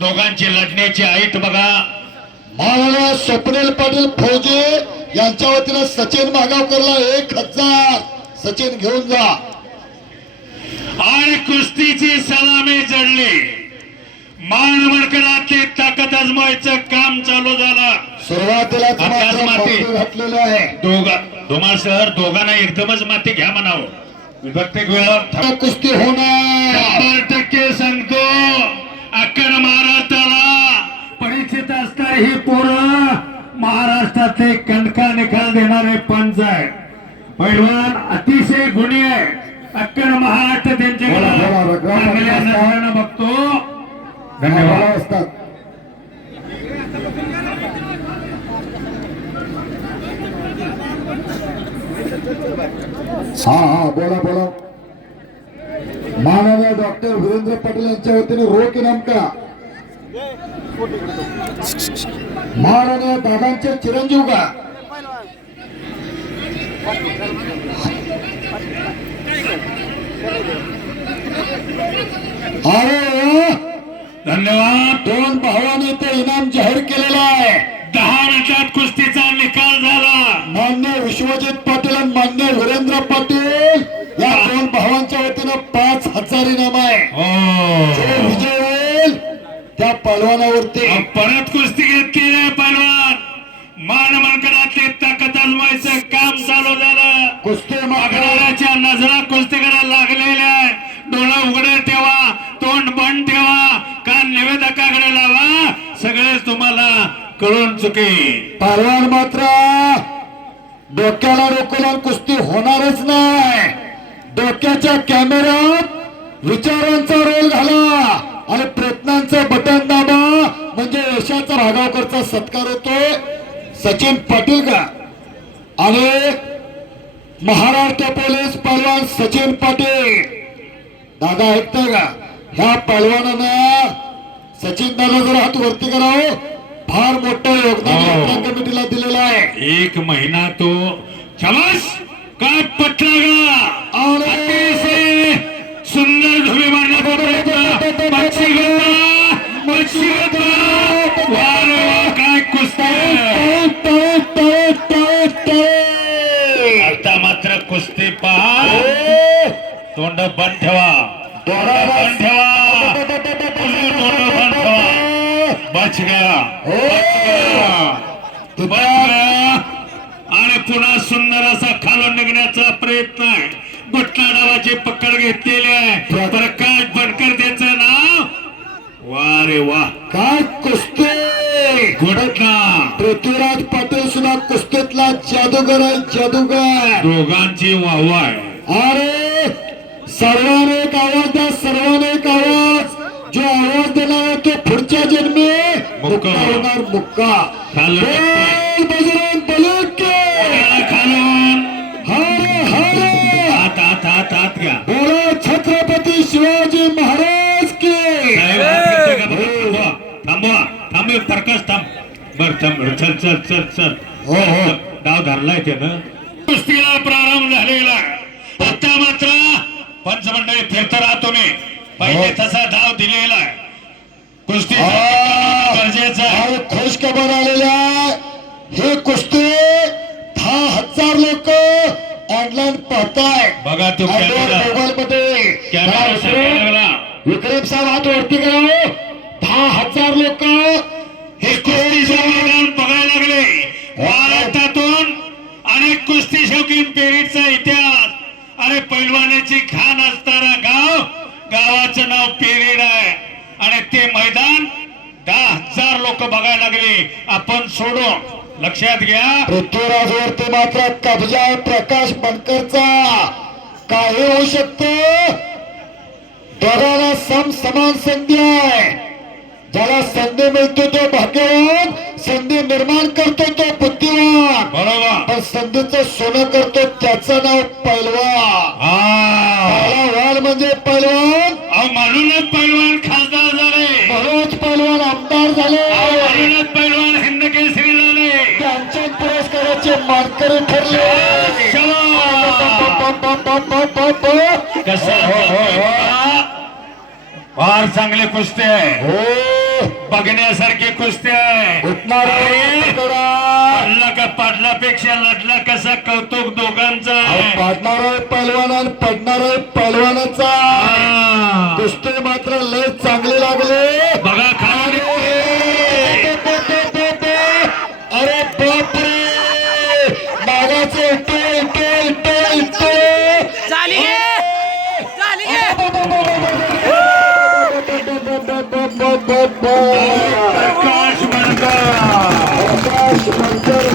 दोघांची लढण्याची ऐट बघा. महाराणा स्वप्नील पाटील फौजे यांच्या वतीनं सचिन मागावकरला एक हजार. सचिन घेऊन जा. आणि कुस्तीची सलामी जडली. मान मडकडातली ताकद आजमावायचं काम चालू झालं. सुरुवातीलाच आकाश मात्र माती. घातलेलं आहे. दोघा धुमाळ शहर दोघांना एकदमच माती घ्या म्हणावं. प्रत्येक वेळा कुस्ती होणार. शंभर टक्के सांगतो अक्कड महाराष्ट्राला. परिचित असणारी ही पोरं महाराष्ट्रातले कणका निकाल देणारे पंच आहे पैलवान अतिशय गुणी आहे. अक्कड महाराष्ट्र नजरेनं बघतो. धन्यवाद. असतात हा हा बोला बोला. माननीय डॉक्टर वीरेंद्र पाटील यांच्या वतीने रोख इनाम माननीय दादांचे चिरंजीव का? अरे धन्यवाद! दोन भावाने ते इनाम जाहीर केलेलं आहे. कुस्ती मागणाऱ्याच्या नजरा कुस्तीकडे लागलेल्या आहे. डोळा उघडे ठेवा तोंड बंद ठेवा कान निवेदकाकडे लावा. सगळेच तुम्हाला कळून चुके पलवान मात्र डोक्याला रोखून कुस्ती होणारच नाही. डोक्याच्या कॅमेऱ्यात विचारांचा रोल घाला आणि प्रयत्नांचं बटन दाबा. म्हणजे यशाचा भागावकरचा सत्कार होतो सचिन पाटील का आणि महाराष्ट्र पोलीस पहलवान सचिन पाटील। दादा ऐकताय का? ह्या पहलवानानं सचिन दादा जर हात वरती करावं फार मोठं योगदान हो. कमिटीला दिलेलं आहे. एक महिना तो चमस काय पटला तोंड बंद ठेवा. तोंड बंद ठेवा. तोंड बंद ठेवा. बच गया. बच गया. बच गया. आणि पुन्हा सुंदर असा खालून निघण्याचा प्रयत्न आहे. गुटला डावाची पकड घेतलेली आहे. प्रकाश बनकर त्याचं नाव? वा रे वा. काय कुस्ती? गुटला. पृथ्वीराज पाटील सुद्धा कुस्तीतला जादूगर आहे जादूगर. दोघांची वाहवा आहे. अरे! सर्वांनी एक आवाज़ द्या सर्वांनी एक आवाज़। जो आवाज़ आहे तो पुढच्या जन्मी मुक्का। होणार मुक्का। बोल बजरंग हर हर। घ्या। बोला छत्रपती शिवाजी महाराज की। हात थांबवा थांब तरकस थांब. बर थांब चल चल चल चल. हो हो. डाव धरलाय त्यानं. कुस्तीला प्रारंभ झालेला आहे. आता मात्र पंचमंडळी फिरत राहा तुम्ही. पहिले हो. तसा डाव दिलेला आहे. कुस्ती. गरजेचं खुश खबर आलेल्या आहे. हे कुस्ती दहा हजार लोक ऑनलाईन पाहताय. बघा तो मोबाईल मध्ये. विक्रम साहेब हात वरती करावं दहा हजार लोक हे मैदान बघायला लागले. महाराष्ट्रातून अनेक कुस्ती शौकीन पेरीचा इतिहास पैलवानाची खान असणारा गाव गावाचं नाव पेरेड आहे. आणि ते मैदान दहा हजार लोक बघायला लागले. आपण सोडो. लक्षात घ्या. पृथ्वीराजवरती मात्र कब्जा आहे प्रकाश बनकरचा. काही होऊ शकतं? दोघांना सम समान संधी आहे. ज्याला संधी मिळतो तो भाग्यवान संधी निर्माण करतो तो बुद्धिवान बरोबर. पण संधीचं सोनं करतो त्याचं नाव पैलवान. हा. म्हणजे पैलवान? म्हणूनच पैलवान खासदार झाले. मनोज पैलवान आमदार झाले. म्हणूनच पैलवान हिंद केसरी झाले. त्यांच्या पुरस्काराचे मानकरी ठरले. कसं फार चांगले कुस्ती आहे. हो. बघण्यासारखी कुस्ती आहे. पडला का पाडलापेक्षा लढला कसा कौतुक दोघांचं पाडणार आहे पैलवान पडणार आहे पैलवानाचा. कुस्ती मात्र लय चांगली लागली. बघा खाली. अरे बापरे. टोल टोल टोल टोल झाली. प्रकाश बनकर प्रकाश मंचर